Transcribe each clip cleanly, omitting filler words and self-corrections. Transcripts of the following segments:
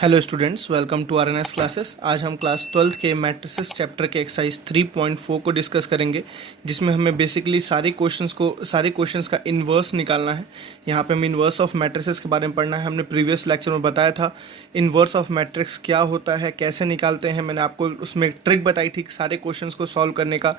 Hello students, welcome to RNS classes. आज हम class 12th के मैट्रिसेस चैप्टर के एक्सरसाइज 3.4 को डिस्कस करेंगे, जिसमें हमें बेसिकली सारे क्वेश्चंस का इन्वर्स निकालना है। यहाँ पे हमें इन्वर्स ऑफ मैट्रिसेस के बारे में पढ़ना है। हमने प्रीवियस लेक्चर में बताया था इन्वर्स ऑफ मैट्रिक्स क्या होता है, कैसे निकालते हैं। मैंने आपको उसमें एक ट्रिक बताई थी कि सारे क्वेश्चंस को सॉल्व करने का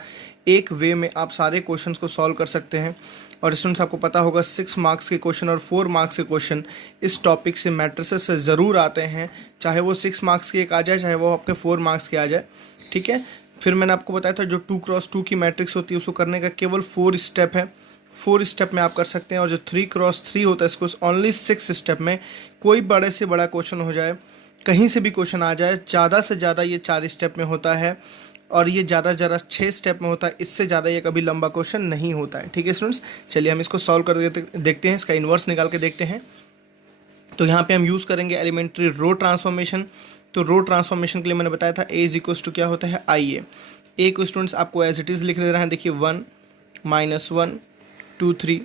एक वे में आप सारे क्वेश्चंस को सॉल्व कर सकते हैं। और स्टूडेंट्स, आपको पता होगा 6 मार्क्स के क्वेश्चन और 4 मार्क्स के क्वेश्चन इस टॉपिक से मैट्रिसेस से ज़रूर आते हैं, चाहे वो 6 मार्क्स की एक आ जाए, चाहे वो आपके 4 मार्क्स के आ जाए। ठीक है। फिर मैंने आपको बताया था जो 2x2 की मैट्रिक्स होती है उसको करने का केवल 4 स्टेप है। 4 स्टेप में आप कर सकते हैं। और जो 3x3 होता है इसको ओनली 6 स्टेप में, कोई बड़े से बड़ा क्वेश्चन हो जाए, कहीं से भी क्वेश्चन आ जाए, ज़्यादा से ज़्यादा ये 4 स्टेप में होता है। और ये ज़्यादा 6 स्टेप में होता है। इससे ज़्यादा ये कभी लंबा क्वेश्चन नहीं होता है। ठीक है स्टूडेंट्स, चलिए हम इसको सॉल्व कर देखते हैं, इसका इन्वर्स निकाल के देखते हैं। तो यहाँ पे हम यूज़ करेंगे एलिमेंट्री रो ट्रांसफॉर्मेशन। तो रो ट्रांसफॉर्मेशन के लिए मैंने बताया था ए इज इक्वल्स टू क्या होता है, आई ए को स्टूडेंट्स आपको एज इट इज़ लिख लेना है। देखिए 1 -1 2 3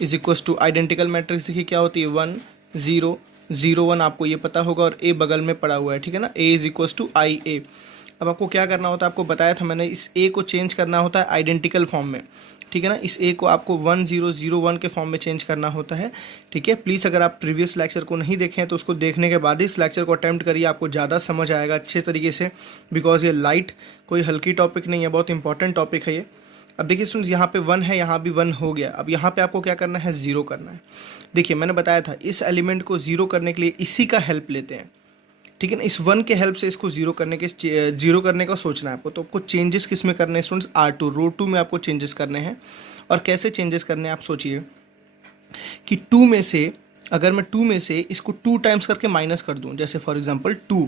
is equals two identical matrix. देखिए क्या होती है 1 0 0 1, आपको ये पता होगा, और ए बगल में पड़ा हुआ है। ठीक है ना, ए इज इक्वल्स टू आई ए। अब आपको क्या करना होता है, आपको बताया था मैंने, इस ए को चेंज करना होता है आइडेंटिकल फॉर्म में। ठीक है ना, इस ए को आपको 1 0 0 1 के फॉर्म में चेंज करना होता है। ठीक है, प्लीज़ अगर आप प्रीवियस लेक्चर को नहीं देखें हैं तो उसको देखने के बाद ही इस लेक्चर को अटैम्प्ट करिए, आपको ज़्यादा समझ आएगा अच्छे तरीके से। बिकॉज ये लाइट कोई हल्की टॉपिक नहीं है, बहुत इंपॉर्टेंट टॉपिक है ये। अब देखिए स्टूडेंट्स, यहाँ पे 1 है, यहाँ भी 1 हो गया। अब यहाँ पे आपको क्या करना है, 0 करना है। देखिए मैंने बताया था इस एलिमेंट को 0 करने के लिए इसी का हेल्प लेते हैं। ठीक है ना, इस 1 के हेल्प से इसको जीरो करने का सोचना है आपको। तो आपको चेंजेस किस में करने हैं स्टूडेंट्स, R2 रो 2 में आपको चेंजेस करने हैं। और कैसे चेंजेस करने हैं आप सोचिए कि 2 में से, अगर मैं 2 में से इसको 2 टाइम्स करके माइनस कर दूं, जैसे फॉर एग्जांपल 2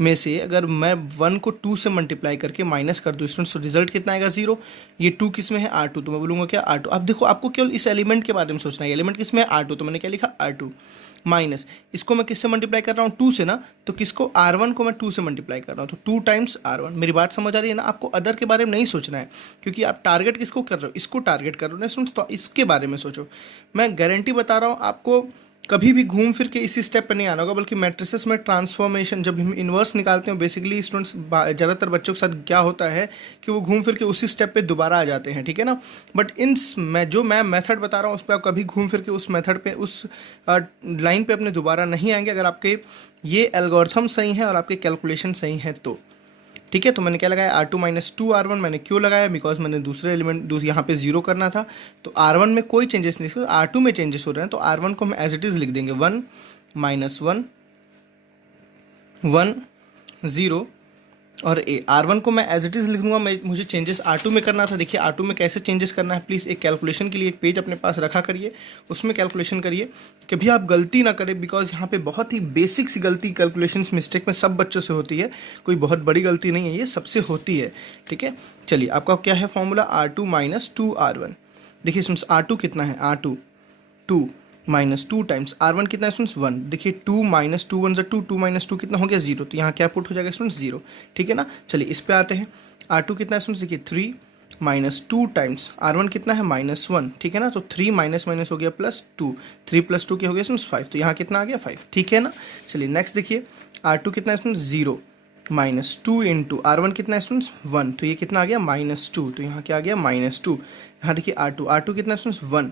में से अगर मैं 1 को 2 से मल्टीप्लाई करके माइनस कर दूं स्टूडेंट्स, तो रिजल्ट कितना आएगा, 0। ये 2 किस में है, R2, तो मैं बोलूँगा क्या, R2। अब देखो आपको केवल इस एलिमेंट के बारे में सोचना है। एलिमेंट किस में है, R2, तो मैंने क्या लिखा, R2 माइनस इसको मैं किससे मल्टीप्लाई कर रहा हूँ, 2 से ना, तो किसको, R1 को मैं 2 से मल्टीप्लाई कर रहा हूँ, तो 2 टाइम्स R1। मेरी बात समझ आ रही है ना। आपको अदर के बारे में नहीं सोचना है, क्योंकि आप टारगेट किसको कर रहे हो, इसको टारगेट कर रहे हो ना स्टूडेंट्स, तो इसके बारे में सोचो। मैं गारंटी बता रहा हूँ आपको, कभी भी घूम फिर के इसी स्टेप पे नहीं आना होगा। बल्कि मैट्रिसेस में ट्रांसफॉर्मेशन जब हम इन्वर्स निकालते हैं, बेसिकली स्टूडेंट्स ज़्यादातर बच्चों के साथ क्या होता है कि वो घूम फिर के उसी स्टेप पे दोबारा आ जाते हैं। ठीक है ना, बट जो मैं मेथड बता रहा हूँ उस पर आप कभी घूम फिर के उस मेथड पे, उस लाइन पे अपने दोबारा नहीं आएंगे, अगर आपके ये एल्गोरिथम सही है और आपके कैलकुलेशन सही है तो। ठीक है, तो मैंने क्या लगाया, R2 - 2 R1। मैंने क्यों लगाया, बिकॉज मैंने दूसरे एलिमेंट यहाँ पे 0 करना था। तो R1 में कोई चेंजेस नहीं, R2 में चेंजेस हो रहे हैं, तो R1 को हम एज इट इज़ लिख देंगे 1 -1 1 0 और ए। R1 को मैं एज इट इज़ लिख दूंगा। मुझे चेंजेस R2 में करना था। देखिए R2 में कैसे चेंजेस करना है, प्लीज़ एक कैलकुलेशन के लिए एक पेज अपने पास रखा करिए, उसमें कैलकुलेशन करिए। कभी आप गलती ना करें, बिकॉज यहाँ पे बहुत ही बेसिक सी गलती कैलकुलेशन मिस्टेक में सब बच्चों से होती है। कोई बहुत बड़ी गलती नहीं है, ये सबसे होती है। ठीक है, चलिए आपका क्या है फॉर्मूला, R2 - 2 R1। देखिए स्टूडेंट्स, R2 कितना है, R2 2 -2 टाइम्स R1 कितना है स्टूडेंट्स, 1। देखिए 2 - 2 1 2, 2 - 2 कितना हो गया, 0। तो यहाँ क्या पुट हो जाएगा स्टूडेंट्स, 0। ठीक है ना, चलिए इस पे आते हैं। R2 कितना है स्टूडेंट्स, देखिए 3 -2 टाइम्स R1 कितना है, -1। ठीक है ना, तो 3 माइनस हो गया +2, 3 + 2 क्या हो गया स्टूडेंट्स, 5। तो यहाँ कितना आ गया, 5। ठीक है ना, चलिए नेक्स्ट देखिए R2 कितना है स्टूडेंट्स, 0 -2 इंटू R1 कितना है स्टूडेंट्स, 1। तो ये कितना आ गया, -2। तो यहाँ क्या आ गया, -2। यहाँ देखिए R2 कितना है स्टूडेंट्स, 1।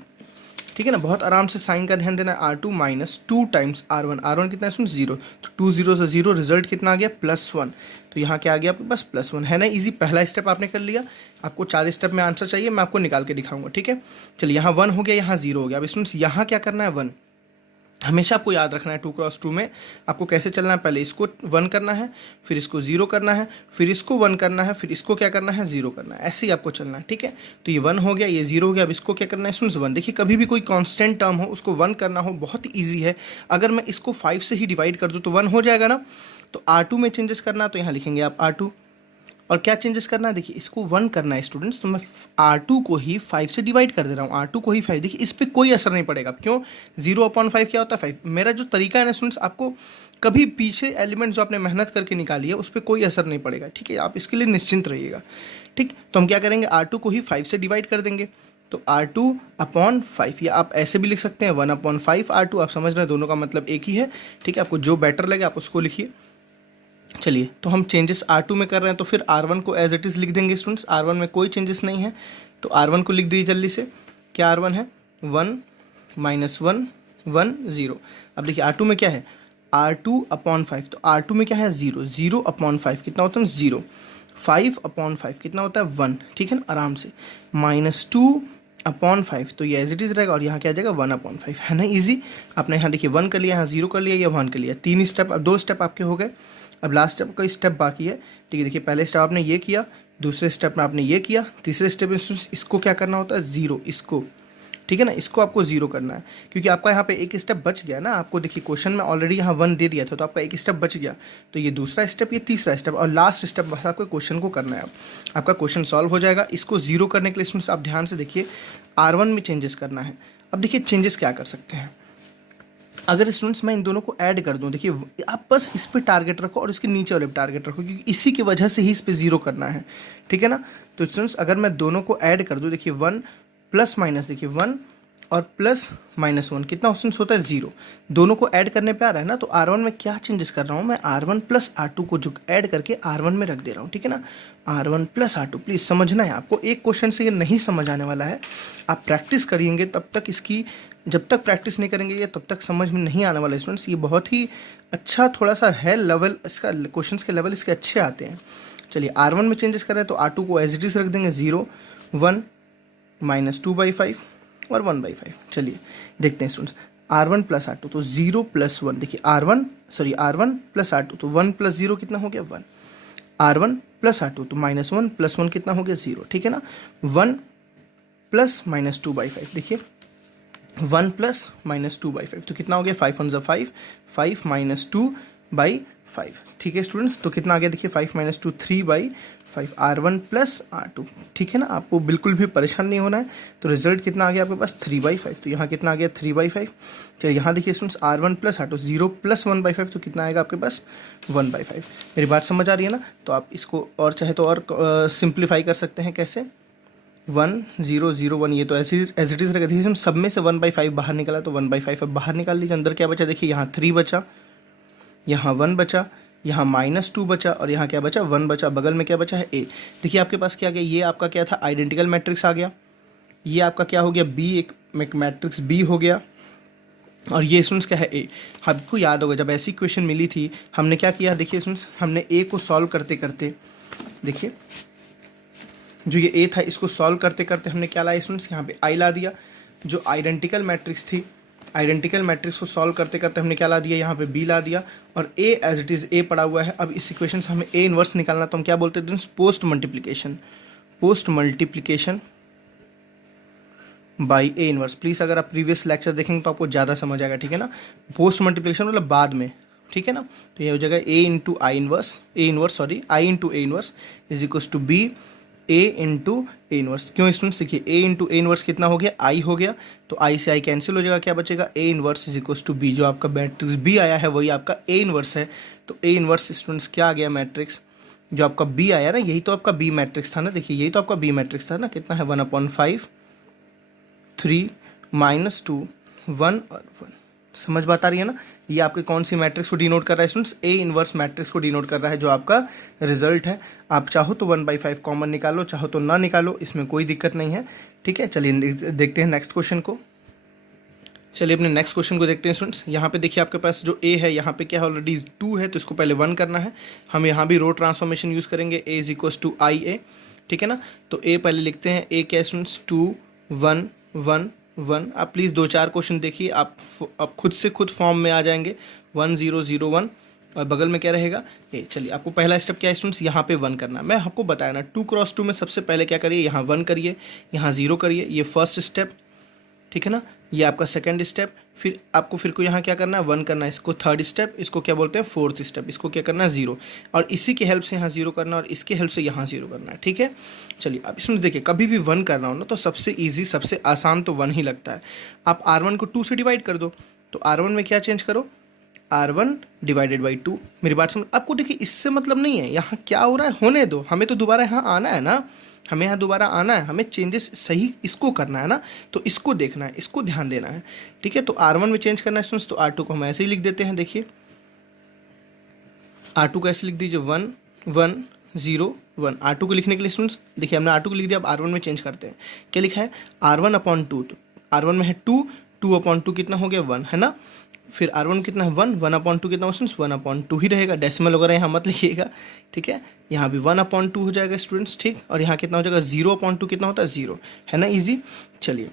ठीक है ना, बहुत आराम से साइन का ध्यान देना है। R2 - 2 टाइम्स R1 कितना है सुन, 0। तो 2 0 से 0, रिजल्ट कितना आ गया, +1। तो यहाँ क्या आ गया आपके पास, +1 है ना। इजी, पहला स्टेप आपने कर लिया। आपको 4 स्टेप में आंसर चाहिए, मैं आपको निकाल के दिखाऊंगा। ठीक है, चलिए यहाँ 1 हो गया, यहाँ 0 हो गया। अब स्टूडेंट्स यहाँ क्या करना है, 1 हमेशा आपको याद रखना है। 2x2 में आपको कैसे चलना है, पहले इसको 1 करना है, फिर इसको 0 करना है, फिर इसको 1 करना है, फिर इसको क्या करना है, 0 करना है। ऐसे ही आपको चलना है। ठीक है, तो ये 1 हो गया, ये 0 हो गया। अब इसको क्या करना है स्टूडेंट्स, 1। देखिए कभी भी कोई कांस्टेंट टर्म हो उसको 1 करना हो, बहुत ही ईजी है। अगर मैं इसको 5 से ही डिवाइड कर दूँ तो 1 हो जाएगा ना। तो R2 में चेंजेस करना, तो यहाँ लिखेंगे आप R2। और क्या चेंजेस करना है, देखिए इसको 1 करना है स्टूडेंट्स, तो मैं R2 को ही 5 से डिवाइड कर दे रहा हूँ। R2 को ही 5, देखिए इस पर कोई असर नहीं पड़ेगा। क्यों, 0/5 क्या होता है, 5। मेरा जो तरीका है ना स्टूडेंट्स, आपको कभी पीछे एलिमेंट जो आपने मेहनत करके निकाली है उस पर कोई असर नहीं पड़ेगा। ठीक है, आप इसके लिए निश्चिंत रहिएगा। ठीक, तो हम क्या करेंगे, R2 को ही 5 से डिवाइड कर देंगे। तो R2/5, या आप ऐसे भी लिख सकते हैं 1/5 R2, आप समझ रहे हैं दोनों का मतलब एक ही है, ठीक है। आपको जो बेटर लगे आप उसको लिखिए। चलिए, तो हम चेंजेस R2 में कर रहे हैं, तो फिर R1 को एज इट इज़ लिख देंगे स्टूडेंट्स। R1 में कोई चेंजेस नहीं है, तो R1 को लिख दीजिए जल्दी से। क्या R1 है? 1 -1 1 0। अब देखिए R2 में क्या है? R2/5, तो R2 में क्या है? 0। 0/5 कितना होता है? 0। 5/5 कितना होता है? 1, ठीक है ना, आराम से। -2/5, तो ये एज इट इज़ रहेगा, और यहाँ क्या आ जाएगा? 1/5, है ना, ईजी। आपने यहाँ देखिए 1 कर लिया, यहाँ 0 कर लिया, या 1 कर लिया, 3 स्टेप, अब 2 स्टेप आपके हो गए। अब लास्ट स्टेप का स्टेप बाकी है, ठीक है। देखिए पहले स्टेप आपने ये किया, दूसरे स्टेप में आपने ये किया, तीसरे स्टेप में इसको क्या करना होता है? 0, इसको, ठीक है ना, इसको आपको 0 करना है, क्योंकि आपका यहाँ पे एक स्टेप बच गया ना। आपको देखिए क्वेश्चन में ऑलरेडी यहाँ 1 दे दिया था, तो आपका एक स्टेप बच गया। तो ये दूसरा स्टेप, ये तीसरा स्टेप, और लास्ट स्टेप बस आपको क्वेश्चन को करना है। अब आपका क्वेश्चन सॉल्व हो जाएगा। इसको 0 करने के लिए स्टूडेंट्स आप ध्यान से देखिए, R1 में चेंजेस करना है। अब देखिए चेंजेस क्या कर सकते हैं। अगर स्टूडेंट्स मैं इन दोनों को ऐड कर दूं, देखिए आप बस इस पे टारगेट रखो और इसके नीचे वाले पे टारगेट रखो, क्योंकि इसी की वजह से ही इस पे 0 करना है, ठीक है ना। तो स्टूडेंट्स अगर मैं दोनों को ऐड कर दूं, देखिए 1 प्लस माइनस, देखिए 1 और प्लस -1 कितना स्टूडेंट्स होता है? 0। दोनों को ऐड करने पे आ रहा है ना, तो R1 में क्या चेंजेस कर रहा हूँ मैं? R1 प्लस R2 को जो ऐड करके R1 में रख दे रहा हूँ, ठीक है ना। R1 प्लस R2, प्लीज़ समझना है आपको, एक क्वेश्चन से ये नहीं समझ आने वाला है। आप प्रैक्टिस करेंगे तब तक इसकी, जब तक प्रैक्टिस नहीं करेंगे ये तब तक समझ में नहीं आने वाला स्टूडेंट्स। ये बहुत ही अच्छा थोड़ा सा है लेवल इसका, क्वेश्चंस के लेवल इसके अच्छे आते हैं। चलिए R1 में चेंजेस कर रहे हैं, तो R2 को एज इट इज रख देंगे 0, 1 -2/5 और 1/5। चलिए देखते हैं स्टूडेंट्स, R1 प्लस R2, तो 0 + 1, देखिए R1 प्लस R2, तो 1 + 0 कितना हो गया? 1। R1 प्लस R2, तो -1 + 1 कितना हो गया? 0, ठीक है ना। 1 प्लस -2/5, देखिए 1 प्लस -2/5, तो कितना हो गया? 5 1 5, 5 -2/5, ठीक है स्टूडेंट्स। तो कितना आ गया? देखिए 5 - 2 3/5, R1 प्लस R2, ठीक है ना। आपको बिल्कुल भी परेशान नहीं होना है। तो रिजल्ट कितना आ गया आपके पास? 3/5, तो यहाँ कितना आ गया? 3/5। चलिए यहाँ देखिए स्टूडेंट्स, R1 प्लस R2, 0 + 1/5, तो कितना आएगा आपके पास? 1/5। मेरी बात समझ आ रही है ना। तो आप इसको और चाहे तो और सिंप्लीफाई कर सकते हैं। कैसे? 1 0 0 1, ये तो ऐसे एज इट इज़ रहेगा। देखिए सब में से 1/5 बाहर निकला, तो 1/5 अब बाहर निकाल लीजिए। अंदर क्या बचा? देखिए यहाँ 3 बचा, यहाँ 1 बचा, यहाँ -2 बचा, और यहाँ क्या बचा? 1 बचा। बगल में क्या बचा है? A। देखिए आपके पास क्या गया? ये आपका क्या था? आइडेंटिकल मैट्रिक्स आ गया। ये आपका क्या हो गया? B, एक मैट्रिक्स B हो गया। और ये स्टूडेंट्स क्या है? A। आपको याद होगा जब ऐसी क्वेश्चन मिली थी हमने क्या किया? देखिए स्टूडेंट्स, हमने A को सॉल्व करते करते, देखिए जो ये A था इसको सॉल्व करते करते हमने क्या लाया स्टूडेंट्स? यहाँ पे I ला दिया। जो आइडेंटिकल मैट्रिक्स थी, आइडेंटिकल मैट्रिक्स को सॉल्व करते करते हमने क्या ला दिया? यहाँ पे B ला दिया, और A as it is A पड़ा हुआ है। अब इस इक्वेशन से हमें A इन्वर्स निकालना, तो हम क्या बोलते हैं? Post multiplication by A inverse. Please अगर आप प्रीवियस लेक्चर देखेंगे तो आपको ज़्यादा समझ आएगा, ठीक है ना। पोस्ट मल्टीप्लिकेशन मतलब बाद में, ठीक है ना। तो ये हो जाएगा I inverse is equals to B A into A inverse. क्यों स्टूडेंट्स? देखिए A इंटू A इन्वर्स कितना हो गया? I हो गया, तो I से I कैंसिल हो जाएगा, क्या बचेगा? A inverse is equals to B। जो आपका मैट्रिक्स B आया है वही आपका A इन्वर्स है। तो A इन्वर्स स्टूडेंट्स क्या आ गया? मैट्रिक्स जो आपका B आया ना, यही तो आपका B मैट्रिक्स था ना। देखिए यही तो आपका B मैट्रिक्स था ना। कितना है? 1/5 3 -2 1 और 1। समझ बात आ रही है ना। ये आपके कौन सी मैट्रिक्स को डिनोट कर रहा है स्टूडेंट्स? A इन्वर्स मैट्रिक्स को डिनोट कर रहा है, जो आपका रिजल्ट है। आप चाहो तो 1/5 कॉमन निकालो, चाहो तो ना निकालो, इसमें कोई दिक्कत नहीं है, ठीक है। चलिए देखते हैं नेक्स्ट क्वेश्चन को। चलिए अपने नेक्स्ट क्वेश्चन को देखते हैं स्टूडेंट्स। यहाँ पे देखिए आपके पास जो A है, यहाँ पे क्या है? ऑलरेडी 2 है, तो इसको पहले 1 करना है। हम यहाँ भी रो ट्रांसफॉर्मेशन यूज़ करेंगे, A is equals to IA, ठीक है ना। तो A पहले लिखते हैं। A क्या है स्टूडेंट्स? 2 1 1 1। आप प्लीज़ 2-4 क्वेश्चन देखिए, आप खुद से खुद फॉर्म में आ जाएंगे। 1 0 0 1, और बगल में क्या रहेगा? A। चलिए आपको पहला स्टेप क्या है स्टूडेंट्स? यहाँ पे 1 करना है। मैं आपको बताया ना 2 क्रॉस 2 में सबसे पहले क्या करिए? यहाँ 1 करिए, यहाँ 0 करिए, ये फर्स्ट स्टेप, ठीक है ना। ये आपका सेकंड स्टेप। फिर आपको फिर को यहाँ क्या करना है? 1 करना है। इसको थर्ड स्टेप, इसको क्या बोलते हैं? Fourth step. इसको क्या करना है? 0, और इसी की हेल्प से यहाँ 0 करना है, और इसके हेल्प से यहाँ 0 करना है, ठीक है। चलिए अब इसमें देखिए, कभी भी 1 करना हो ना तो सबसे ईजी, सबसे आसान तो 1 ही लगता है। आप R1 को 2 से डिवाइड कर दो, तो R1 में क्या चेंज करो? R1 divided by 2। मेरी बात समझ, आपको देखिए इससे मतलब नहीं है यहाँ क्या हो रहा है, होने दो, हमें तो दोबारा यहाँ आना है ना, हमें यहाँ दोबारा आना है, हमें चेंजेस सही इसको करना है ना, तो इसको देखना है, इसको ध्यान देना है, ठीक है। तो R1 में चेंज करना है स्टूडेंट्स, तो R2 को हम ऐसे ही लिख देते हैं। देखिए R2 को ऐसे लिख दीजिए 1 1 0 1। R2 को लिखने के लिए स्टूडेंट्स देखिए हमने R2 को लिख दिया, अब R1 में चेंज करते हैं। क्या लिखा है, R1 अपॉन 2, तो R1 में है 2, 2 अपॉन 2 कितना हो गया 1, है ना। फिर R1 कितना है 1, 1 अपॉन 2 कितना हो स्टूडेंट्स 1 अपॉन 2 ही रहेगा, डेसिमल वगैरह यहाँ मत लिखिएगा, ठीक है। यहाँ भी 1 अपॉन 2 हो जाएगा स्टूडेंट्स, ठीक। और यहाँ कितना हो जाएगा 0 अपॉन 2 कितना होता है 0, है ना, ईजी। चलिए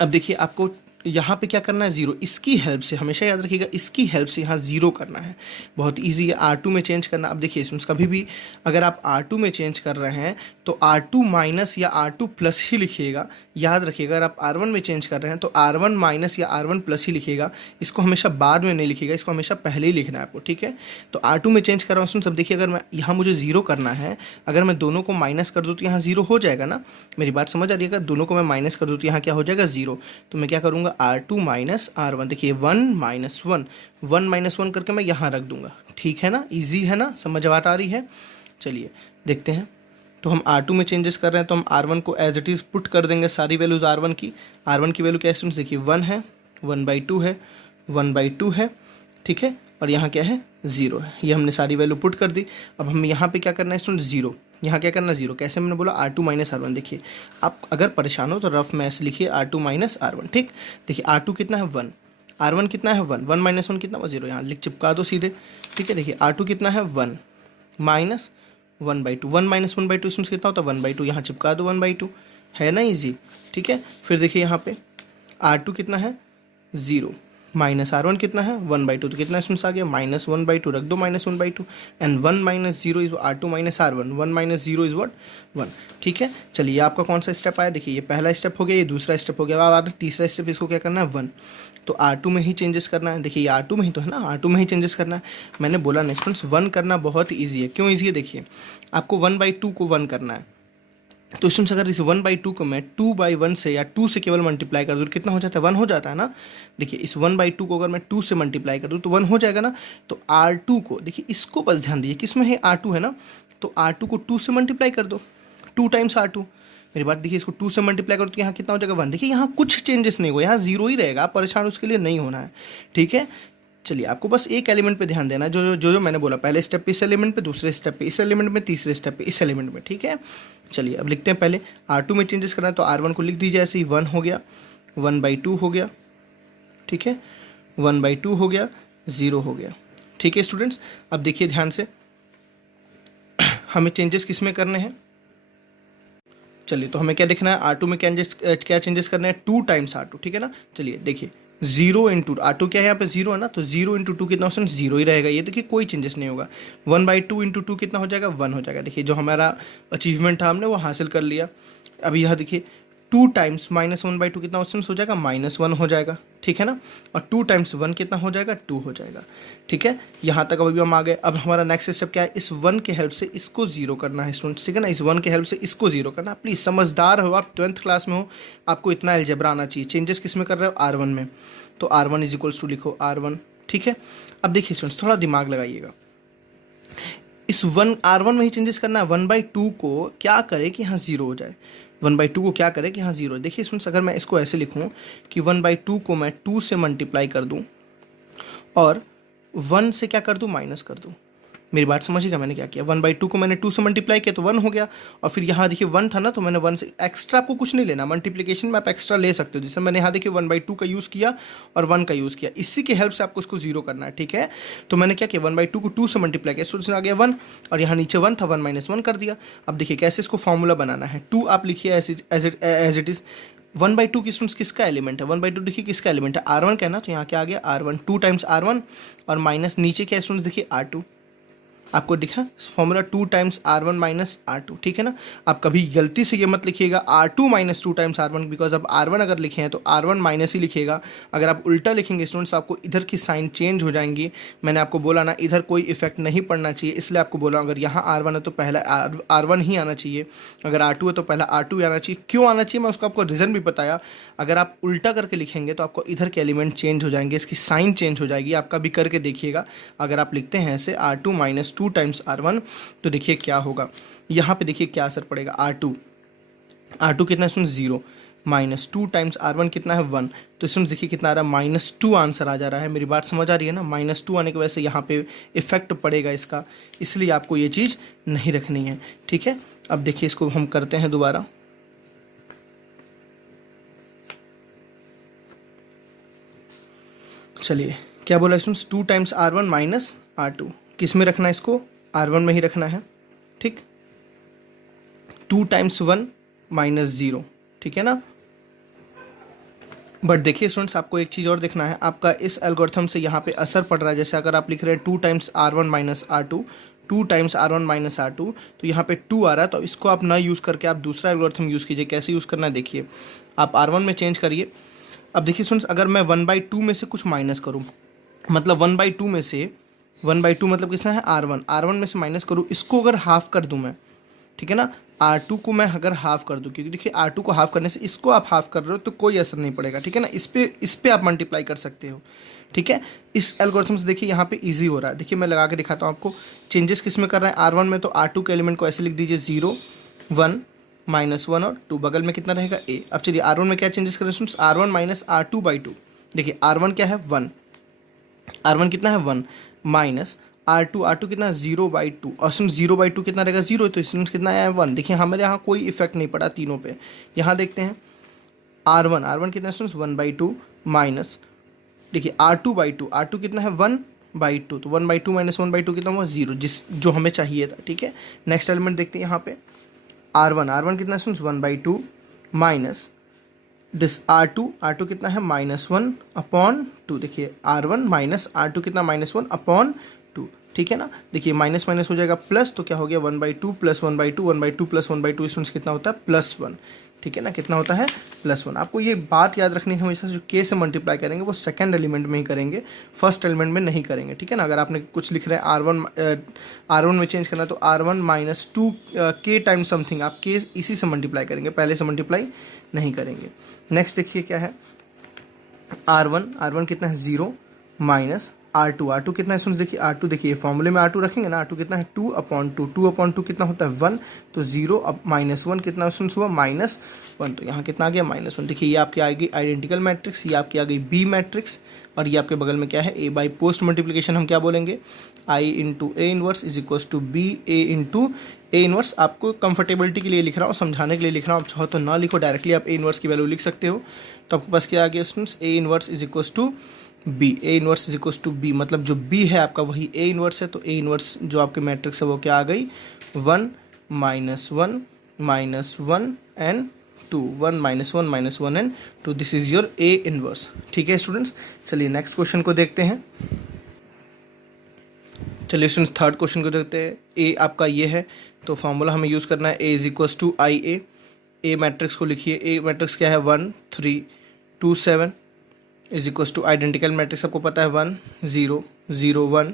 अब देखिए आपको यहाँ पे क्या करना है, जीरो, इसकी हेल्प से, हमेशा याद रखिएगा इसकी हेल्प से यहाँ जीरो करना है, बहुत इजी है। R2 में चेंज करना, अब देखिए स्टूडेंट्स कभी भी अगर आप R2 में चेंज कर रहे हैं तो R2 माइनस या R2 प्लस ही लिखिएगा, याद रखिएगा। अगर आप R1 में चेंज कर रहे हैं तो R1 माइनस या R1 प्लस ही लिखिएगा, इसको हमेशा बाद में नहीं लिखिएगा, इसको हमेशा पहले ही लिखना है आपको, ठीक है। तो R2 में चेंज कर रहा हूँ स्टूडेंट्स, अब देखिए अगर मैं यहाँ मुझे जीरो करना है, अगर मैं दोनों को माइनस कर दूँ तो यहाँ जीरो हो जाएगा ना, मेरी बात समझ आ रही है। अगर दोनों को मैं माइनस कर दूँ तो यहाँ क्या हो जाएगा जीरो, तो मैं क्या करूँगा R2 माइनस R1, देखिए 1 माइनस 1, 1 माइनस 1 करके मैं यहाँ रख दूंगा, ठीक है ना, इजी है ना, समझ बात आ रही है। चलिए देखते हैं, तो हम R2 में चेंजेस कर रहे हैं तो हम R1 को एज इट इज़ पुट कर देंगे, सारी वैल्यूज़ R1 की वैल्यू क्या है स्टूडेंट्स, देखिए 1 है, 1/2 है, 1/2 है, ठीक है। और यहाँ क्या है 0 है, ये हमने सारी वैल्यू पुट कर दी। अब हम यहाँ पे क्या करना है स्टूडेंट, जीरो, यहाँ क्या करना है जीरो, कैसे मैंने बोला R2 माइनस R1। देखिए आप अगर परेशान हो तो रफ में ऐसे लिखिए R2 माइनस R1, ठीक। देखिए R2 कितना है 1, R1 कितना है 1, 1 माइनस 1 कितना 0, यहाँ लिख चिपका दो सीधे, ठीक है। देखिए R2 कितना है 1 माइनस 1/2, 1 माइनस 1/2 इसमें कितना होता है 1/2, यहाँ चिपका दो 1/2, है ना, ईजी, ठीक है। फिर देखिए यहाँ पे R2 कितना है 0 माइनस R1 कितना है 1/2, तो कितना स्टूडेंट्स आ गया -1/2, रख दो -1/2, and 1 minus 0 is R2 minus R1, 1 minus 0 is what 1, ठीक है। चलिए आपका कौन सा स्टेप आया, देखिए ये पहला स्टेप हो गया, ये दूसरा स्टेप हो गया, अब आता तीसरा स्टेप, इसको क्या करना है 1, तो R2 में ही चेंजेस करना है। देखिए ये R2 में ही तो है ना, R2 में ही चेंजेस करना है। मैंने बोला ना स्टूडेंट्स 1 करना बहुत ईजी है, क्यों ईजी है, देखिए आपको 1/2 को 1 करना है, तो स्टूडेंट्स अगर इस 1/2 को मैं 2/1 से या 2 से केवल मल्टीप्लाई कर दूँ कितना हो जाता है 1 हो जाता है ना। देखिए इस 1/2 को अगर मैं 2 से मल्टीप्लाई कर दूँ तो 1 हो जाएगा ना। तो R2 को देखिए, इसको बस ध्यान दीजिए, किस में है R2 है ना, तो R2 को 2 से मल्टीप्लाई कर दो, 2 टाइम्स R2। मेरी बात देखिए, इसको 2 से मल्टीप्लाई करो तो यहाँ कितना हो जाएगा 1। देखिए यहाँ कुछ चेंजेस नहीं हुआ, यहाँ जीरो ही रहेगा, आप परेशान उसके लिए नहीं होना है, ठीक है। चलिए आपको बस एक एलिमेंट पे ध्यान देना है, जो मैंने बोला, पहले स्टेप पे इस एलिमेंट पे, दूसरे स्टेप पे इस एलिमेंट में, तीसरे स्टेप पे इस एलिमेंट में, ठीक है। चलिए अब लिखते हैं, पहले R2 में चेंजेस करना है तो R1 को लिख दीजिए ऐसे ही, 1 हो गया, 1/2 हो गया, ठीक है, 1/2 हो गया, 0 हो गया, ठीक है स्टूडेंट्स। अब देखिए ध्यान से, हमें चेंजेस किस में करने हैं, चलिए तो हमें क्या देखना है, R2 में क्या चेंजेस करना है, 2 टाइम्स R2, ठीक है ना। चलिए देखिए 0 इंटू R2 क्या है, यहाँ पे 0 है ना, तो 0 इंटू 2 कितना ऑप्शन 0 ही रहेगा, ये देखिए कोई चेंजेस नहीं होगा। 1/2 इंटू 2 कितना हो जाएगा 1 हो जाएगा। देखिए जो हमारा अचीवमेंट था हमने वो हासिल कर लिया। अभी यह देखिए 2 टाइम्स -1/2 कितना ऑप्शन हो जाएगा -1 हो जाएगा, ठीक है ना। और 2 टाइम्स 1 कितना हो जाएगा 2 हो जाएगा, ठीक है। यहाँ तक अभी हम आ गए। अब हमारा नेक्स्ट स्टेप क्या है, इस 1 के हेल्प से इसको 0 करना है स्टूडेंट्स, ठीक है ना। इस 1 के हेल्प से इसको 0 करना, प्लीज़ समझदार हो आप, 12th क्लास में हो, आपको इतना अलजेब्रा आना चाहिए। चेंजेस किस में कर रहे हो, R1 में, तो R1 इज इक्वल्स टू लिखो R1, ठीक है। अब देखिए स्टूडेंट्स थोड़ा दिमाग लगाइएगा, इस R1 में ही चेंजेस करना है। 1/2 को क्या करे कि यहाँ 0 हो जाए, 1/2 को क्या करे कि यहाँ 0। देखिए स्टूडेंट्स अगर मैं इसको ऐसे लिखूँ कि 1/2 को मैं 2 से मल्टीप्लाई कर दूँ और 1 से क्या कर दूँ माइनस कर दूँ, मेरी बात समझिएगा मैंने क्या किया, 1/2 को मैंने 2 से मल्टीप्लाई किया तो 1 हो गया। और फिर यहाँ देखिए 1 था ना, तो मैंने 1 से एक्स्ट्रा, आपको कुछ नहीं लेना, मल्टीप्लिकेशन में आप एक्स्ट्रा ले सकते हो। जैसे मैंने यहाँ देखिए 1/2 का यूज़ किया और 1 का यूज़ किया, इसी के हेल्प से आपको इसको 0 करना है, ठीक है। तो मैंने क्या किया, 1/2 को 2 से मल्टीप्लाई किया, तो आ गया 1, और यहाँ नीचे 1 था, 1 माइनस 1 कर दिया। अब देखिए कैसे इसको फॉर्मूला बनाना है, 2 आप लिखिए एज इट इज़। 1/2 की स्टूडेंट्स किसका एलिमेंट है, 1/2 देखिए किसका एलिमेंट है, R1 का है ना, तो यहाँ क्या आ गया R1, 2 टाइम्स R1 और माइनस नीचे क्या स्टूडेंट्स देखिए R2, आपको दिखा formula 2 times R1 minus R2, ठीक है ना। आप कभी गलती से ये मत लिखिएगा R2 minus 2 times R1, because अब R1 अगर लिखे हैं तो R1 माइनस ही लिखिएगा। अगर आप उल्टा लिखेंगे स्टूडेंट्स, आपको इधर की साइन चेंज हो जाएंगी। मैंने आपको बोला ना, इधर कोई इफेक्ट नहीं पड़ना चाहिए, इसलिए आपको बोला अगर यहाँ R1 है तो पहला R1 ही आना चाहिए, अगर R2 है तो पहला R2 ही आना चाहिए। क्यों आना चाहिए मैं उसका आपको रीज़न भी बताया। अगर आप उल्टा करके लिखेंगे तो आपको इधर के एलिमेंट चेंज हो जाएंगे, इसकी साइन चेंज हो जाएगी। आप कभी करके देखिएगा, अगर आप लिखते हैं ऐसे R2 माइनस 2 टाइम्स R1 तो देखिए क्या होगा। यहाँ पे देखिए क्या असर पड़ेगा। R2 कितना है 0, माइनस 2 टाइम्स R1 कितना है 1, तो इसमें देखिए कितना आ रहा है -2 आंसर आ जा रहा है। मेरी बात समझ आ रही है ना। -2 आने की वजह से यहाँ पे इफेक्ट पड़ेगा इसका, इसलिए आपको ये चीज़ नहीं रखनी है, ठीक है। अब देखिए इसको हम करते हैं दोबारा। चलिए क्या बोला इसमें, 2 टाइम्स R1 माइनस R2, किस में रखना है इसको, R1 में ही रखना है, ठीक। 2 टाइम्स 1 माइनस 0, ठीक है ना। बट देखिए स्टूडेंट्स, आपको एक चीज़ और देखना है, आपका इस एल्गोरिथम से यहाँ पे असर पड़ रहा है। जैसे अगर आप लिख रहे हैं 2 times R1 minus R2, 2 times R1 minus R2, तो यहाँ पे 2 आ रहा है, तो इसको आप ना यूज़ करके आप दूसरा एल्गोरिथम यूज़ कीजिए। कैसे यूज़ करना है देखिए, आप R1 में चेंज करिए। अब देखिए स्टूडेंट्स, अगर मैं 1/2 में से कुछ माइनस करूँ, मतलब 1/2 में से 1/2 मतलब कितना है R1 में से माइनस करूँ, इसको अगर हाफ कर दूँ मैं, ठीक है ना। R2 को मैं अगर हाफ कर दूँ, क्योंकि देखिए R2 को हाफ करने से इसको आप हाफ कर रहे हो तो कोई असर नहीं पड़ेगा, ठीक है ना। इस पे आप मल्टीप्लाई कर सकते हो, ठीक है। इस एल्गोरिथम से देखिए यहाँ पे इजी हो रहा है। देखिए मैं लगा के दिखाता हूँ आपको, चेंजेस किस में कर रहे हैं R1 में, तो R2 के एलिमेंट को ऐसे लिख दीजिए 0, 1, -1 और 2, बगल में कितना रहेगा A। अब चलिए R1 में क्या चेंजेस करें स्टूडेंट्स, R1 माइनस R2/2। देखिए R1 क्या है 1, R1 कितना है 1, माइनस R2 कितना 0/2, और सुन 0/2 कितना रहेगा 0, तो इसमें कितना आया है 1। देखिए हमारे यहाँ कोई इफेक्ट नहीं पड़ा तीनों पे। यहाँ देखते हैं R1 कितना है 1/2 माइनस, देखिए R2 कितना है 1/2, तो 1/2 माइनस 1/2 कितना हुआ 0, जो हमें चाहिए था, ठीक है। नेक्स्ट एलिमेंट देखते हैं यहाँ पे R1 कितना है 1/2 माइनस दिस R2 कितना है -1/2। देखिए R1 माइनस R2 कितना -1/2, ठीक है ना। देखिए माइनस माइनस हो जाएगा प्लस, तो क्या हो गया 1/2 प्लस 1/2, 1/2 प्लस 1/2 स्टूडेंट्स कितना होता है +1, ठीक है ना। कितना होता है +1। आपको ये बात याद रखनी है हमेशा, जो K से मल्टीप्लाई करेंगे वो सेकंड एलिमेंट में ही करेंगे, फर्स्ट एलिमेंट में नहीं करेंगे, ठीक है ना। अगर आपने कुछ लिख रहे हैं R1 में चेंज करना है तो R1 minus 2 K times something, आप K इसी से मल्टीप्लाई करेंगे, पहले से मल्टीप्लाई नहीं करेंगे। नेक्स्ट देखिए क्या है, R1 कितना है 0 माइनस R2 कितना है सुन, देखिए R2, देखिए फॉर्मूले में R2 रखेंगे ना, R2 कितना है 2/2 कितना होता है 1, तो 0 अब -1 कितना सुन हुआ -1, तो यहाँ कितना आ गया -1। देखिए ये आपकी आएगी आइडेंटिकल मैट्रिक्स, ये आपकी आ गई B मैट्रिक्स, और ये आपके बगल में क्या है A। बाई पोस्ट मल्टीप्लिकेशन हम क्या बोलेंगे, I into A inverse is equals to B A into A inverse. आपको कंफर्टेबिलिटी के लिए लिख रहा हूँ, समझाने के लिए लिख रहा हूँ, आप चाहो तो ना लिखो, डायरेक्टली आप A इनवर्स की वैल्यू लिख सकते हो। तो आपके पास क्या आ गया students, A inverse is equals to B, A inverse is equals to B, मतलब जो B है आपका वही A इनवर्स है। तो A इनवर्स जो आपके मैट्रिक्स है वो क्या आ गई 1 -1 and 2, 1 -1 and 2, this is your A inverse, ठीक है स्टूडेंट्स। चलिए नेक्स्ट क्वेश्चन को देखते हैं। चलिए स्टूडेंट्स थर्ड क्वेश्चन को देखते हैं। A आपका ये है, तो फॉर्मूला हमें यूज़ करना है A is equals to IA। A matrix को लिखिए, A मैट्रिक्स क्या है 1 3 2 7 is equals two identical matrix आपको पता है 1 0 0 1,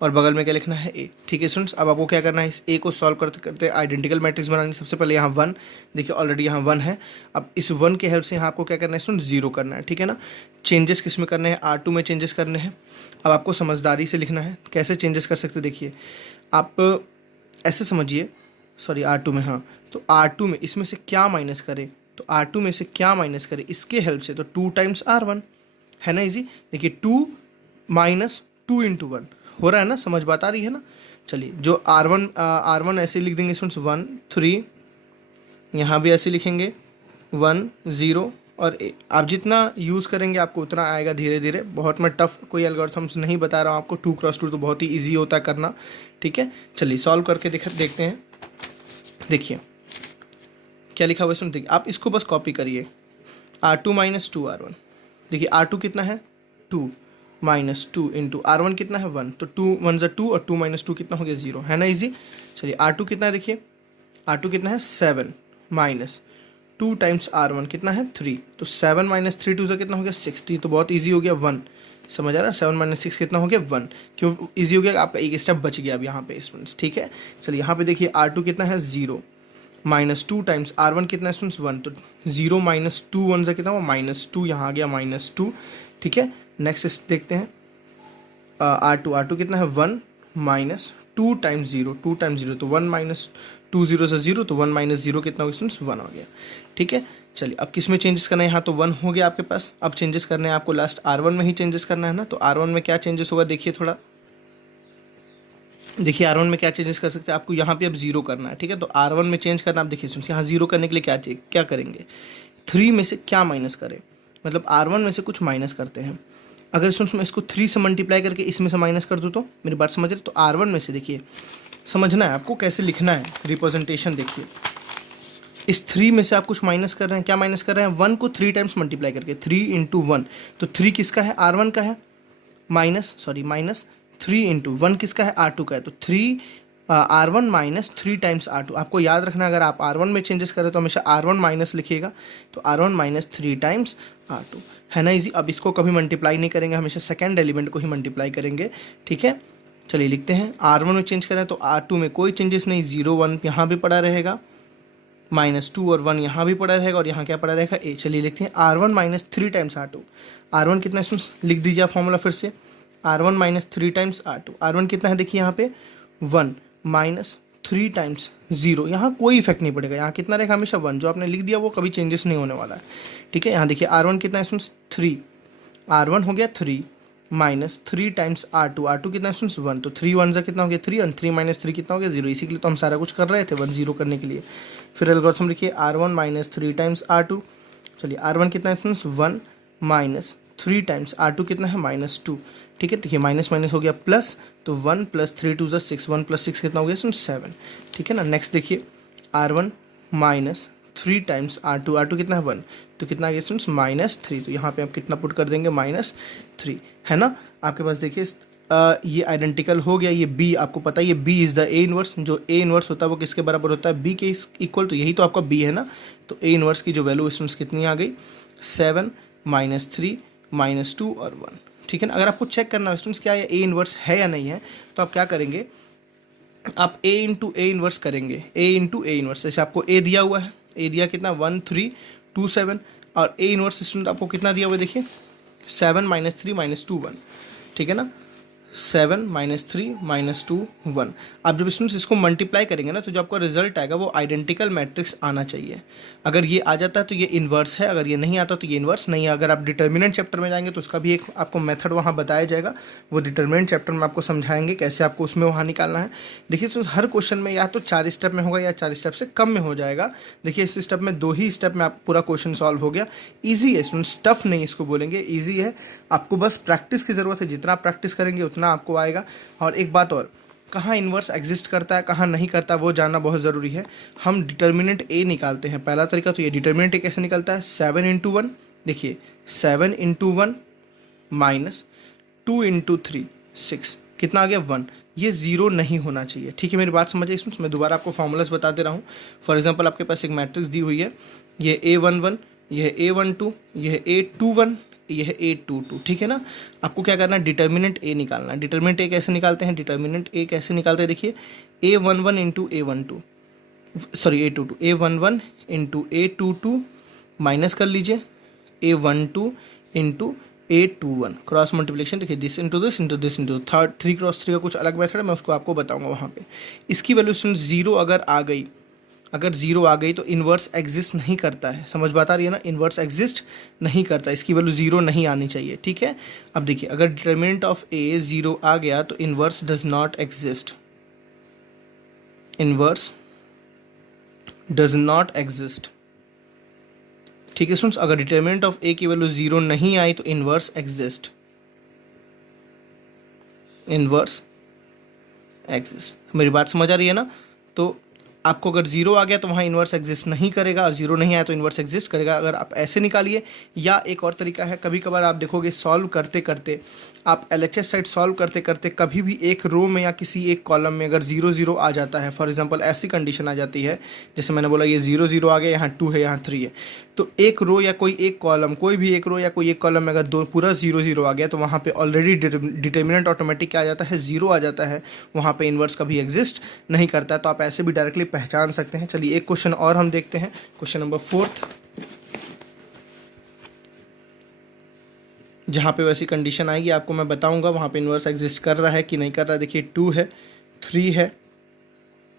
और बगल में क्या लिखना है A, ठीक है स्टूडेंट्स। अब आपको क्या करना है, इस A को सॉल्व करते करते आइडेंटिकल मैट्रिक्स बनानी। सबसे पहले यहाँ 1, देखिए ऑलरेडी यहाँ 1 है। अब इस 1 के हेल्प से यहाँ आपको क्या करना है स्टूडेंट 0 करना है, ठीक है ना। चेंजेस किस में करने हैं, R2 में चेंजेस करने हैं। अब आपको समझदारी से लिखना है, कैसे चेंजेस कर सकते देखिए आप ऐसे समझिए, सॉरी R2 में, हाँ, तो R2 में इसमें से क्या माइनस करें, तो R2 में से क्या माइनस करें इसके हेल्प से, तो 2 टाइम्स R1 है ना, इजी। देखिए 2 माइनस 2 इंटू 1 हो रहा है ना, समझ बात आ रही है ना। चलिए जो R1 ऐसे लिख देंगे स्टूडेंट्स 1 3, यहाँ भी ऐसे लिखेंगे 1 0 और A। आप जितना यूज़ करेंगे आपको उतना आएगा धीरे धीरे। बहुत मैं टफ कोई एल्गोरिथम्स नहीं बता रहा हूँ आपको, 2x2 तो बहुत ही ईजी होता है करना, ठीक है। चलिए सॉल्व करके देखते हैं। देखिए क्या लिखा हुआ है सुन, देखिए आप इसको बस कॉपी करिए, R2 माइनस 2 R1। देखिए R2 कितना है 2, माइनस टू इंटू R1 कितना है 1, तो 2 1 ज़ा 2 और 2 माइनस 2 कितना हो गया 0, है ना इजी। चलिए R2 कितना है, देखिए R2 कितना है 7 माइनस 2 टाइम्स R1 कितना है 3, तो 7 माइनस 3 2 से कितना हो गया 60, तो बहुत इजी हो गया 1, समझ आ रहा है। 7 माइनस 6 कितना हो गया 1, क्यों इजी हो गया, आपका एक स्टेप बच गया अब यहाँ पे स्टूडेंट्स, ठीक है। चलिए यहाँ पे देखिए R2 कितना है 0 माइनस 2 टाइम्स R1 कितना है स्टूडेंट्स 1, तो 0 माइनस 2 1 से कितना हुआ -2, यहाँ आ गया -2, ठीक है। नेक्स्ट देखते हैं R2 कितना है 1 माइनस 2 टाइम्स 0, 2 टाइम्स 0 तो 1 माइनस 2 0 से 0, तो 1 माइनस 0 कितना होगा स्टूडेंट्स 1 हो गया, ठीक है। चलिए अब किस में चेंजेस करना है, यहाँ तो 1 हो गया आपके पास, अब चेंजेस करने हैं आपको लास्ट R1 में ही चेंजेस करना है ना। तो R1 में क्या चेंजेस होगा देखिए थोड़ा, देखिए R1 में क्या चेंजेस कर सकते हैं, आपको यहाँ पे अब 0 करना है, ठीक है। तो R1 में चेंज करना, आप देखिए स्टूडेंट्स यहाँ 0 करने के लिए क्या करेंगे, 3 में से क्या माइनस करें, मतलब R1 में से कुछ माइनस करते हैं। अगर स्टूडेंट्स मैं इसको 3 से मल्टीप्लाई करके इसमें से माइनस कर दूँ तो, मेरी बात समझ रहे, तो R1 में से देखिए समझना है आपको कैसे लिखना है रिप्रेजेंटेशन, देखिए इस 3 में से आप कुछ माइनस कर रहे हैं, क्या माइनस कर रहे हैं, 1 को 3 टाइम्स मल्टीप्लाई करके, 3 इंटू 1, तो 3 किसका है R1 का है, माइनस 3 इंटू 1 किसका है R2 का है, तो 3 R1 माइनस 3 टाइम्स R2, आपको याद रखना अगर आप R1 में चेंजेस करें तो हमेशा R1 माइनस लिखिएगा, तो R1 माइनस 3 टाइम्स R2, है ना इजी। अब इसको कभी मल्टीप्लाई नहीं करेंगे, हमेशा सेकेंड एलिमेंट को ही मल्टीप्लाई करेंगे, ठीक है। चलिए लिखते हैं R1 में चेंज करें तो R2 में कोई चेंजेस नहीं, 0 1 यहाँ भी पड़ा रहेगा, -2 और 1 यहाँ भी पड़ा रहेगा, और यहाँ क्या पड़ा रहेगा A। चलिए लिखते हैं R1 minus 3 times R2, R1 कितना है लिख दीजिए फॉर्मूला फिर से, R1 minus 3 times R2, R1 कितना है देखिए यहाँ पे 1 माइनस 3 टाइम्स 0, यहाँ कोई इफेक्ट नहीं पड़ेगा, यहाँ कितना रहेगा हमेशा 1, जो आपने लिख दिया वो कभी चेंजेस नहीं होने वाला है, ठीक है। यहाँ देखिए R1 कितना है 3, R1 हो गया 3 माइनस 3 टाइम्स R2 कितना है 1, तो 3 1 से कितना हो गया 3, और 3 माइनस 3 कितना हो गया 0, इसी के लिए तो हम सारा कुछ कर रहे थे 1 0 करने के लिए। फिर एल्गोरिथम लिखिए R1 माइनस 3 टाइम्स R2, चलिए R1 कितना है 1 माइनस 3 टाइम्स R2 कितना है -2, ठीक है। देखिए माइनस माइनस हो गया प्लस, तो 1 प्लस 3 2 6, 1 प्लस 6 कितना हो गया 7, ठीक है ना। नेक्स्ट देखिए R1 माइनस 3 टाइम्स R2 कितना है 1, तो कितना आ गया स्टूडेंट्स -3, तो यहाँ पे आप कितना पुट कर देंगे -3, है ना। आपके पास देखिए ये आइडेंटिकल हो गया, ये B आपको पता है, ये B is the A inverse, जो A इनवर्स होता है वो किसके बराबर होता है, B के इक्वल, तो यही तो आपका B है ना। तो A इनवर्स की जो वैल्यू स्टूडेंट्स कितनी आ गई 7 -3 -2 और 1, ठीक है ना। अगर आपको चेक करना है स्टूडेंट्स क्या ये A इनवर्स है या नहीं है, तो आप क्या करेंगे, आप A इंटू A इनवर्स करेंगे, A इंटू A इनवर्स, जैसे आपको A दिया हुआ है, A दिया कितना 1 3 2 7, और A इनवर्स स्टूडेंट आपको कितना दिया हुआ है देखिए 7 -3 -2 1, ठीक है ना। 7 -3 -2 1, आप जब स्टूडेंट्स इसको मल्टीप्लाई करेंगे ना, तो जो आपका रिजल्ट आएगा वो आइडेंटिकल मैट्रिक्स आना चाहिए। अगर ये आ जाता है तो ये इन्वर्स है, अगर ये नहीं आता तो ये इन्वर्स नहीं है। अगर आप डिटर्मिनेंट चैप्टर में जाएंगे तो उसका भी एक आपको मेथड वहाँ बताया जाएगा, वो डिटर्मिनेंट चैप्टर में आपको समझाएंगे कैसे आपको उसमें वहाँ निकालना है। देखिए स्टूडेंट्स हर क्वेश्चन में या तो 4 स्टेप में होगा या 4 स्टेप से कम में हो जाएगा। देखिए इस स्टेप में 2 ही स्टेप में आप पूरा क्वेश्चन सॉल्व हो गया। ईजी है स्टूडेंट्स, टफ नहीं इसको बोलेंगे, ईजी है। आपको बस प्रैक्टिस की ज़रूरत है, जितना आप प्रैक्टिस करेंगे उतना आपको आएगा। और एक बात और, कहाँ इन्वर्स एग्जिस्ट करता है कहाँ नहीं करता वो जानना बहुत ज़रूरी है। हम डिटर्मिनेंट ए निकालते हैं, पहला तरीका तो ये। डिटर्मिनेंट ए कैसे निकलता है, 7 इंटू 1, देखिए 7 इंटू 1 माइनस 2 इंटू 3 6, कितना आ गया 1, ये 0 नहीं होना चाहिए, ठीक है। मेरी बात समझिए इसमें, मैं दोबारा आपको फॉर्मूलाज बता दे रहा हूँ। फॉर एग्जांपल आपके पास एक मैट्रिक्स दी हुई है, ये A11, यह A12, यह A21, यह A22, ठीक है ना। आपको क्या करना है, डिटर्मिनेंट ए निकालना है। डिटर्मिनेंट ए कैसे निकालते हैं, डिटर्मिनेंट ए कैसे निकालते हैं देखिए, A11 into A12, sorry A22, A11 into A22 minus कर लीजिए A12 into A21, cross multiplication, देखिए this into this into this into third 3 cross 3 का कुछ अलग मेथड है, मैं उसको आपको बताऊंगा वहाँ पे। इसकी वैल्यू 0 अगर 0 आ गई तो इन्वर्स एग्जिस्ट नहीं करता है, समझ बात आ रही है ना, इन्वर्स एग्जिस्ट नहीं करता, इसकी वैल्यू 0 नहीं आनी चाहिए, ठीक है। अब देखिए अगर डिटर्मिनेंट ऑफ ए 0 आ गया तो inverse does not exist, inverse does not exist, ठीक है स्टूडेंट्स। अगर डिटर्मिनेंट ऑफ ए की वैल्यू 0 नहीं आई तो इन्वर्स एग्जिस्ट, इन्वर्स एग्जिस्ट। मेरी बात समझ आ रही है ना। तो आपको अगर जीरो आ गया तो वहाँ इन्वर्स एग्जिस्ट नहीं करेगा, और जीरो नहीं आया तो इन्वर्स एग्जिस्ट करेगा। अगर आप ऐसे निकालिए, या एक और तरीका है, कभी कभार आप देखोगे सॉल्व करते करते, आप एलएचएस सेट सॉल्व करते करते कभी भी एक रो में या किसी एक कॉलम में अगर जीरो जीरो आ जाता है, फॉर एग्जांपल ऐसी कंडीशन आ जाती है, जैसे मैंने बोला ये जीरो जीरो आ गया, यहाँ टू है, यहाँ थ्री है, तो एक रो या कोई एक कॉलम, कोई भी एक रो या कोई एक कॉलम में अगर दो पूरा जीरो जीरो आ गया तो वहाँ पे ऑलरेडी डिटर्मिनेंट ऑटोमेटिक क्या आ जाता है, जीरो आ जाता है, वहाँ पे इन्वर्स कभी एग्जिस्ट नहीं करता है। तो आप ऐसे भी डायरेक्टली पहचान सकते हैं। चलिए एक क्वेश्चन और हम देखते हैं, क्वेश्चन नंबर 4, जहाँ पे वैसी कंडीशन आएगी आपको मैं बताऊंगा वहाँ पे इन्वर्स एग्जिस्ट कर रहा है कि नहीं कर रहा है। देखिए 2 है, 3 है,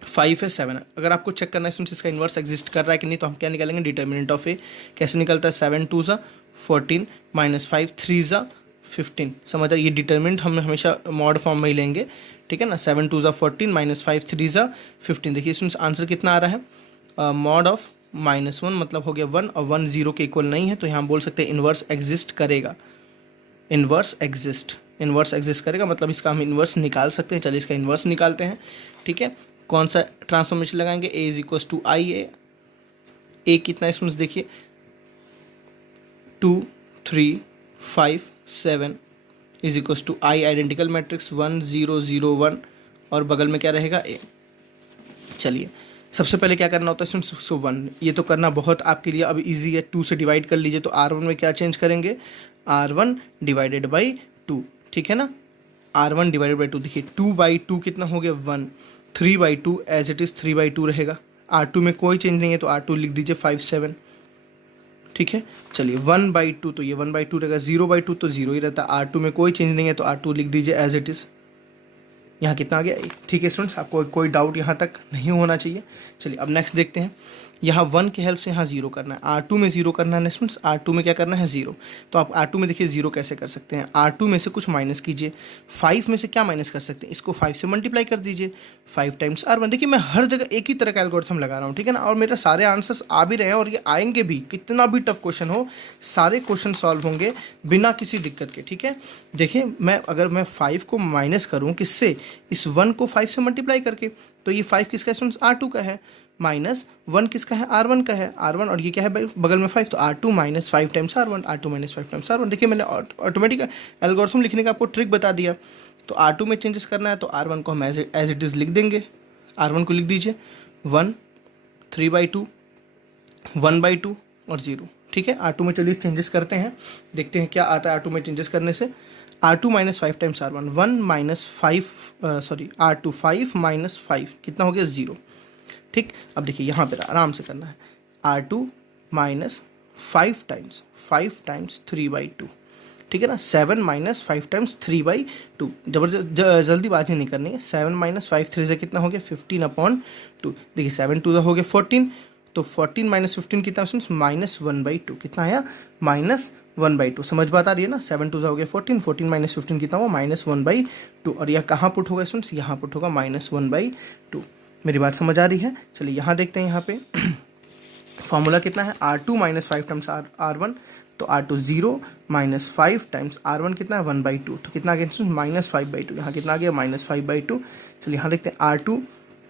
5 है, 7 है। अगर आपको चेक करना है स्टूडेंट्स इसका इन्वर्स एग्जिस्ट कर रहा है कि नहीं, तो हम क्या निकालेंगे, डिटर्मिनेंट ऑफ ए। कैसे निकलता है, 7 2 ज़ा 14 माइनस 5 3 ज़ा 15। समझ रहे, ये डिटर्मिनेंट हम हमेशा मॉड फॉर्म में ही लेंगे, ठीक है ना। 7 2 ज़ा 14 माइनस 5 3 ज़ा 15। देखिए स्टूडेंट्स आंसर कितना आ रहा है, मॉड ऑफ -1 मतलब हो गया 1, और 1 0 के इक्वल नहीं है, तो यहाँ बोल सकते हैं इन्वर्स एग्जिस्ट करेगा। इन्वर्स एग्जिस्ट करेगा मतलब इसका हम इन्वर्स निकाल सकते हैं। चलिए इसका इन्वर्स निकालते हैं, ठीक है। कौन सा ट्रांसफॉर्मेशन लगाएंगे, A is equal to I A कितना है स्टूडेंट्स, देखिए 2 3 5 7 is equal to I, identical matrix 1 0 0 1, और बगल में क्या रहेगा, ए। चलिए सबसे पहले क्या करना होता है स्टूडेंट्स, 1 ये तो करना बहुत आपके लिए अब इजी है, 2 से डिवाइड कर लीजिए, तो R1 में क्या चेंज करेंगे, R1 डिवाइडेड बाई 2, ठीक है ना। R1 डिवाइडेड बाई 2, देखिए 2/2 कितना हो गया 1, 3/2 एज इट इज़ 3/2 रहेगा। R2 में कोई चेंज नहीं है तो R2 लिख दीजिए 5 7, ठीक है। चलिए 1/2 तो ये 1/2 रहेगा, 0/2 तो 0 ही रहता है, R2 में कोई चेंज नहीं है तो R2 लिख दीजिए एज इट इज़। यहाँ कितना आ गया, ठीक है स्टूडेंट्स, आपको कोई डाउट यहाँ तक नहीं होना चाहिए। चलिए अब नेक्स्ट देखते हैं, यहाँ 1 के हेल्प से यहाँ 0 करना है, R2 में 0 करना है स्टूडेंट्स, R2 में क्या करना है 0। तो आप R2 में देखिए 0 कैसे कर सकते हैं, R2 में से कुछ माइनस कीजिए, 5 में से क्या माइनस कर सकते हैं, इसको 5 से मल्टीप्लाई कर दीजिए, 5 टाइम्स R1। देखिए मैं हर जगह एक ही तरह का एल्गोरिथम लगा रहा हूँ, ठीक है ना, और मेरे सारे आंसर्स आ भी रहे हैं और ये आएंगे भी, कितना भी टफ क्वेश्चन हो सारे क्वेश्चन सॉल्व होंगे बिना किसी दिक्कत के, ठीक है। देखिए अगर मैं 5 को माइनस करूँ किससे, इस 1 को 5 से मल्टीप्लाई करके, तो ये 5 किसका है स्टूडेंट्स, R2 का है, माइनस 1 किसका है, R1 का है, R1, और ये क्या है बगल में 5, तो R2 minus 5 times R1, R2 minus 5 times R1। देखिए मैंने ऑटोमेटिक एल्गोरिथम लिखने का आपको ट्रिक बता दिया। तो R2 में चेंजेस करना है तो R1 को हम एज इट इज़ लिख देंगे, R1 को लिख दीजिए 1 3/2 1/2 और 0, ठीक है। R2 में चलिए चेंजेस करते हैं, देखते हैं क्या आता है R2 में चेंजेस करने से। R2 minus 5 times R1, 1 minus 5 sorry R2 5 minus 5 कितना हो गया 0, ठीक। अब देखिए यहाँ पर आराम से करना है, R2 माइनस 5 टाइम्स 3/2, ठीक है ना। 7 माइनस 5 टाइम्स 3/2, जबरदस्त जल्दीबाजी नहीं करनी है। 7 माइनस 5 3 से कितना हो गया 15/2, देखिए 7 2 हो गया 14, तो 14 माइनस 15 कितना -1/2, कितना आया -1/2। समझ बात आ रही है ना, 7 2 हो गया 14, 14 माइनस 15 कितना हुआ -1/2, और यह कहाँ पुट होगा स्टूडेंट्स, यहाँ पुट होगा -1/2। मेरी बात समझ आ रही है। चलिए यहाँ देखते हैं, यहाँ पे फॉर्मूला कितना है, R2 माइनस 5 टाइम्स R1, तो R2 0 माइनस 5 टाइम्स R1 कितना है 1/2, तो कितना आ गया -5/2, यहाँ कितना आ गया -5/2। चलिए यहाँ देखते हैं R2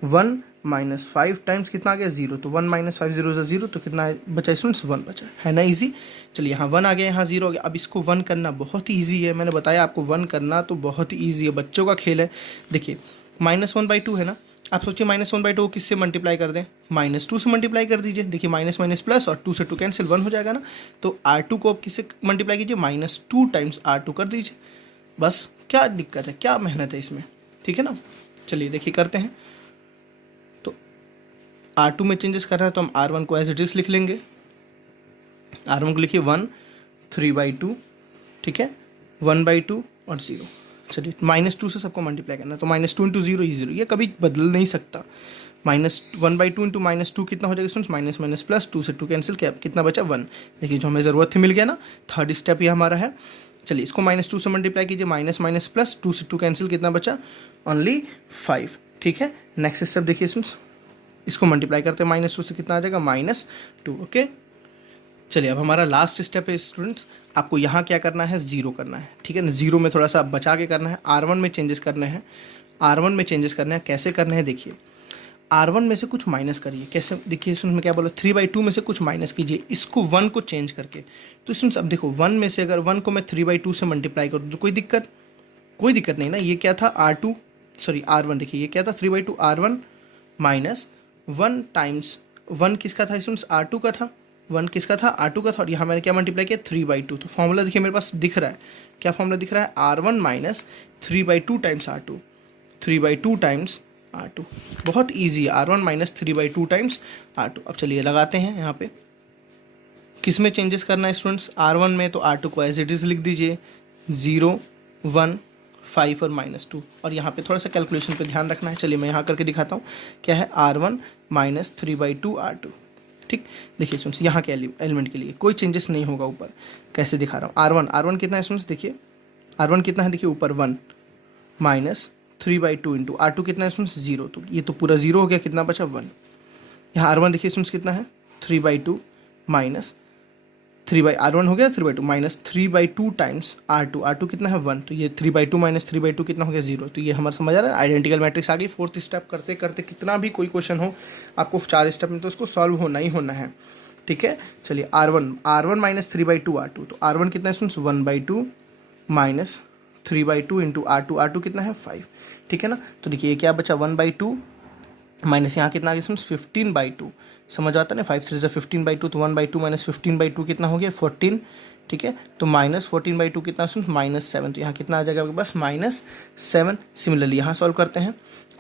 1 माइनस 5 टाइम्स कितना आ गया 0, तो 1 माइनस 5 0 से 0, तो कितना बचा स्टूडेंट्स 1 बचा है ना, इजी। चलिए यहाँ 1 आ गया, यहाँ 0 आ गया। अब इसको 1 करना बहुत ही ईजी है, मैंने बताया आपको 1 करना तो बहुत ही ईजी है, बच्चों का खेल है। देखिए -1/2 है ना, आप सोचिए -1/2 किससे मल्टीप्लाई कर दें, -2 से मल्टीप्लाई कर दीजिए। देखिए माइनस माइनस प्लस, और 2 से 2 कैंसिल, 1 हो जाएगा ना। तो R2 को आप किससे मल्टीप्लाई कीजिए, -2 टाइम्स R2 कर दीजिए, बस। क्या दिक्कत है, क्या मेहनत है इसमें, ठीक है ना। चलिए देखिए करते हैं, तो R2 में चेंजेस कर रहा है तो हम R1 को एज इट इज लिख लेंगे। R1 को लिखिए 1 3/2, ठीक है, 1/2 और 0। चलिए -2 से सबको मल्टीप्लाई करना है, तो -2 इंटू 0 ही 0, ये कभी बदल नहीं सकता। -1/2 इंटू -2 कितना हो जाएगा स्टूडेंट्स, माइनस माइनस प्लस, 2 से 2 कैंसिल, क्या कितना बचा 1। देखिए जो हमें ज़रूरत थी मिल गया ना, थर्ड स्टेप ये हमारा है। चलिए इसको -2 से मल्टीप्लाई कीजिए, माइनस माइनस प्लस, 2 से 2 कैंसिल, कितना बचा ओनली 5, ठीक है। नेक्स्ट स्टेप देखिए स्टूडेंट्स, इसको मल्टीप्लाई करते हैं -2 से, कितना आ जाएगा -2, ओके। चलिए अब हमारा लास्ट स्टेप है स्टूडेंट्स, आपको यहाँ क्या करना है, 0 करना है, ठीक है ना। 0 में थोड़ा सा बचा के करना है, R1 में चेंजेस करने हैं, R1 में चेंजेस करने हैं। कैसे करने हैं देखिए, R1 में से कुछ माइनस करिए। कैसे देखिए, इसमें क्या बोला, 3/2 में से कुछ माइनस कीजिए, इसको 1 को चेंज करके। तो इसमें अब देखो 1 में से अगर 1 को मैं 3/2 से मल्टीप्लाई करूँ तो कोई दिक्कत नहीं ना। ये क्या था R1, देखिए ये क्या था 3/2 R1 माइनस 1 टाइम्स 1 किसका था, इसमें R2 का था, 1 किसका था R2 का था, और यहाँ मैंने क्या मल्टीप्लाई किया 3/2। तो फॉर्मूला देखिए मेरे पास दिख रहा है, क्या फॉर्मूला दिख रहा है, R1 minus 3/2 times R2, 3/2 times R2। बहुत ईजी है, R1 माइनस 3/2 टाइम्स R2। अब चलिए लगाते हैं यहाँ पे, किस में चेंजेस करना है स्टूडेंट्स, R1 में, तो R2 को एज इट इज़ लिख दीजिए 0, 1, 5 और -2, और यहाँ पे थोड़ा सा कैलकुलेशन पे ध्यान रखना है। चलिए मैं यहाँ करके दिखाता हूँ, क्या है R1 माइनस 3/2 R2। ठीक, देखिए स्टूडेंट्स यहाँ के एलिमेंट के लिए कोई चेंजेस नहीं होगा ऊपर। कैसे दिखा रहा हूँ, R1 कितना है स्टूडेंट्स, देखिए R1 कितना है, देखिए ऊपर 1 माइनस 3/2 इंटू R2 कितना है स्टूडेंट्स 0, तो ये तो पूरा 0 हो गया, कितना बचा 1। यहाँ R1 देखिए स्टूडेंट्स कितना है 3/2 माइनस R1 हो गया 3/2 माइनस 3/2 टाइम्स R2 कितना है 1, तो ये 3/2 माइनस 3/2 कितना हो गया 0। तो ये हमारा समझ आ रहा है, आइडेंटिकल मैट्रिक्स आ गई। फोर्थ स्टेप करते करते कितना भी कोई क्वेश्चन हो, आपको 4 स्टेप में तो उसको सॉल्व होना ही होना है। ठीक है, चलिए R1 माइनस 3/2 R2, तो R1 कितना है स्टूडेंट्स 1/2 माइनस 3/2 इंटू R2 कितना है 5। ठीक है ना, तो देखिए ये क्या बचा 1/2 माइनस यहाँ कितना आ गया 15/2, समझ आता है ना, 5 3 से 15/2, तो 1/2 माइनस 15/2 कितना हो गया 14। ठीक है, तो माइनस 14/2 कितना -7, तो यहाँ कितना आ जाएगा आपके पास -7। सिमिलरली यहाँ सॉल्व करते हैं,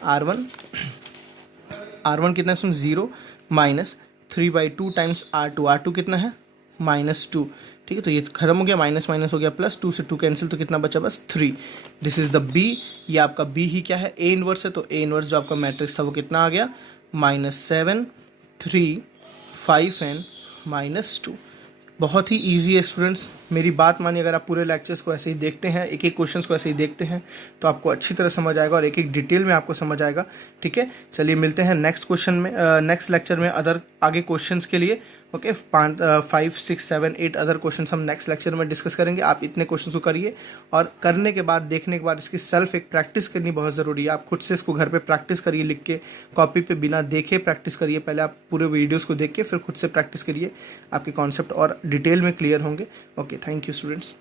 R1 कितना है 0 माइनस 3/2 टाइम्स R2 कितना है -2। ठीक है, तो ये खत्म हो गया, माइनस माइनस हो गया प्लस, 2 से 2 कैंसिल, तो कितना बचा बस 3। दिस इज द बी, ये आपका बी ही क्या है, A इनवर्स है, तो A इनवर्स जो आपका मैट्रिक्स था वो कितना आ गया -7, 3, 5 एंड -2। बहुत ही ईजी है स्टूडेंट्स, मेरी बात मानिए, अगर आप पूरे लेक्चर्स को ऐसे ही देखते हैं, एक एक क्वेश्चंस को ऐसे ही देखते हैं, तो आपको अच्छी तरह समझ आएगा और एक एक डिटेल में आपको समझ आएगा। ठीक है, चलिए मिलते हैं नेक्स्ट क्वेश्चन में, नेक्स्ट लेक्चर में अदर आगे क्वेश्चंस के लिए। ओके, 5, 6, 7, 8 अदर क्वेश्चंस हम नेक्स्ट लेक्चर में डिस्कस करेंगे। आप इतने क्वेश्चंस को करिए, और करने के बाद, देखने के बाद इसकी सेल्फ एक प्रैक्टिस करनी बहुत ज़रूरी है। आप खुद से इसको घर पे प्रैक्टिस करिए, लिख के कॉपी पे बिना देखे प्रैक्टिस करिए। पहले आप पूरे वीडियोस को देख के फिर खुद से प्रैक्टिस करिए, आपके कॉन्सेप्ट और डिटेल में क्लियर होंगे। Okay, thank you students.